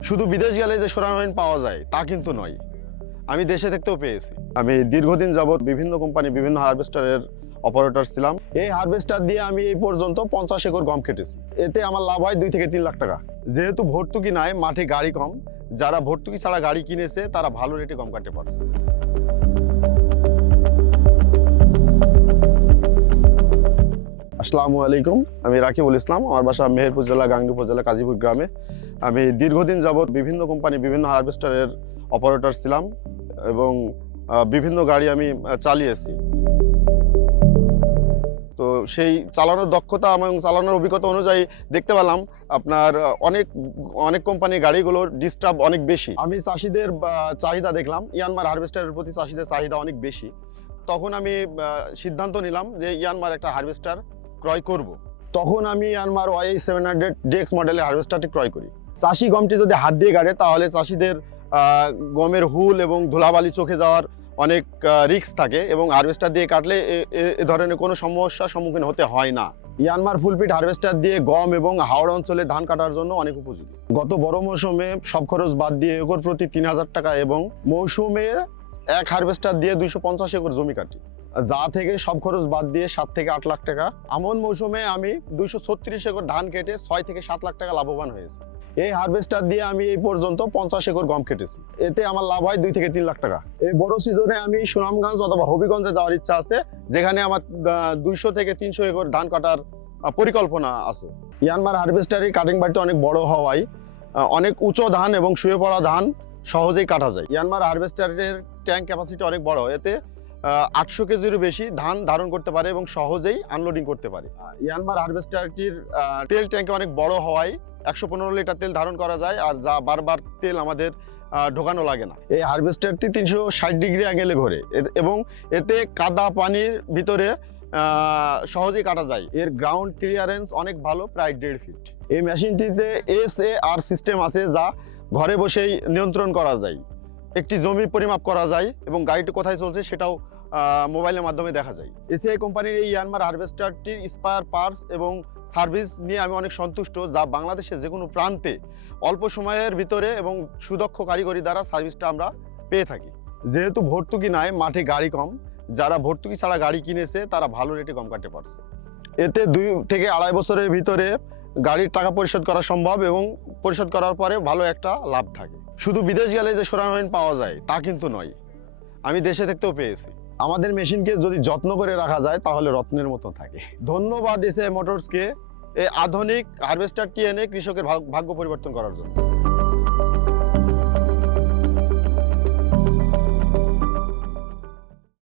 শুধু বিদেশ গেলে যে সোনারহরিণ পাওয়া যায় তা কিন্তু নয়, আমি দেশে থাকতেও পেয়েছি। আমি দীর্ঘদিন যাবৎ বিভিন্ন কোম্পানি বিভিন্ন হারভেস্টারের অপারেটর ছিলাম। এই হারভেস্টার দিয়ে আমি এই পর্যন্ত 50 একর গম কেটেছি। এতে আমার লাভ হয় 2 থেকে 3 লাখ টাকা। যেহেতু ভর্তুকি নাই, মাঠে গাড়ি কম, যারা ভর্তুকি ছাড়া গাড়ি কিনেছে তারা ভালো রেটে গম কাটতে পারছে। আসসালামু আলাইকুম, আমি রাকিবুল ইসলাম। আমার বাসা মেহেরপুর জেলা গাংনী উপজেলা কাজীপুর গ্রামে। আমি দীর্ঘদিন যাবৎ বিভিন্ন কোম্পানি বিভিন্ন হারভেস্টারের অপারেটর ছিলাম এবং বিভিন্ন গাড়ি আমি চালিয়েছি। তো সেই চালানোর দক্ষতা এবং চালানোর অভিজ্ঞতা অনুযায়ী দেখতে পেলাম আপনার অনেক কোম্পানির গাড়িগুলোর ডিস্টার্ব অনেক বেশি। আমি চাষিদের চাহিদা দেখলাম, ইয়ানমার হারভেস্টারের প্রতি চাষিদের চাহিদা অনেক বেশি। তখন আমি সিদ্ধান্ত নিলাম যে ইয়ানমার একটা হারভেস্টার ক্রয় করব। তখন আমি ইয়ানমার YI700 DX মডেলের হারভেস্টারটি ক্রয় করি। চাষি গমটি যদি হাত দিয়ে গাড়ে তাহলে চাষিদের গমের হুল এবং ধুলাবালি চোখে যাওয়ার অনেক রিস্ক থাকে এবং হারভেস্টার দিয়ে কাটলে এ ধরনের কোনো সমস্যার সম্মুখীন হতে হয় না। ইয়ানমার ফুলপিট হারভেস্টার দিয়ে গম এবং হাওড় অঞ্চলে ধান কাটার জন্য অনেক উপযোগী। গত বড় মৌসুমে সব খরচ বাদ দিয়ে একর প্রতি 3000 টাকা এবং মৌসুমে এক হারভেস্টার দিয়ে 250 একর জমি কাটি, যা থেকে সব খরচ বাদ দিয়ে 7 থেকে 8 লাখ টাকা। আমন মৌসুমে আমি 236 একর ধান কেটে 6 থেকে 7 লাখ টাকা লাভবান হয়েছে। এই হারভেস্টার দিয়ে আমি এই পর্যন্ত 50 একর গম কেটেছি। এতে আমার লাভ হয় 2 থেকে 3 লাখ টাকা। এই বড় সিজনে আমি সুনামগঞ্জ অথবা হবিগঞ্জে যাওয়ার ইচ্ছা আছে, যেখানে আমার 200 থেকে 300 একর ধান কাটার পরিকল্পনা আছে। ইয়ানমার হারভেস্টারের কাটিং বাড়িটা অনেক বড় হওয়ায় অনেক উঁচু ধান এবং শুয়ে পড়া ধান সহজেই কাটা যায়। ইয়ানমার হারভেস্টারের ট্যাঙ্ক ক্যাপাসিটি অনেক বড়, এতে 800 কেজিরও বেশি ধান ধারণ করতে পারে এবং সহজেই আনলোডিং করতে পারে। ইয়ানমার হারভেস্টারটির তেল ট্যাঙ্কে অনেক বড় হওয়ায় 115 লিটার তেল ধারণ করা যায়, আর যা বারবার তেল আমাদের ঢোকানো লাগে না। এই হারভেস্টারটি 360 ডিগ্রি অ্যাঙ্গেলে ঘোরে এবং এতে কাদা পানির ভিতরে সহজেই কাটা যায়। এর গ্রাউন্ড ক্লিয়ারেন্স অনেক ভালো, প্রায় 1.5 ফিট। এই মেশিনটিতে SAR সিস্টেম আছে, যা ঘরে বসেই নিয়ন্ত্রণ করা যায়। একটি জমি পরিমাপ করা যায় এবং গাড়িটি কোথায় চলছে সেটাও মোবাইলের মাধ্যমে দেখা যায়। এসিআই কোম্পানির এই ইয়ানমার হারভেস্টারটির স্পার পার্টস এবং সার্ভিস নিয়ে আমি অনেক সন্তুষ্ট, যা বাংলাদেশের যে কোনো প্রান্তে অল্প সময়ের ভিতরে এবং সুদক্ষ কারিগরি দ্বারা সার্ভিসটা আমরা পেয়ে থাকি। যেহেতু ভর্তুকি নাই, মাঠে গাড়ি কম, যারা ভর্তুকি ছাড়া গাড়ি কিনেছে তারা ভালো রেটে গম কাটতে পারছে। এতে 2 থেকে 2.5 বছরের ভিতরে গাড়ির টাকা পরিশোধ করা সম্ভব এবং পরিশোধ করার পরে ভালো একটা লাভ থাকে। শুধু বিদেশ গেলে যে সোনারহরিণ পাওয়া যায় তা কিন্তু নয়, আমি দেশে থাকতেও পেয়েছি। আমাদের মেশিনকে যদি যত্ন করে রাখা যায় তাহলে রত্নের মতো থাকে। ধন্যবাদ এসিআই মোটরসকে এই আধুনিক হারভেস্টারটি এনে কৃষকের ভাগ্য পরিবর্তন করার জন্য।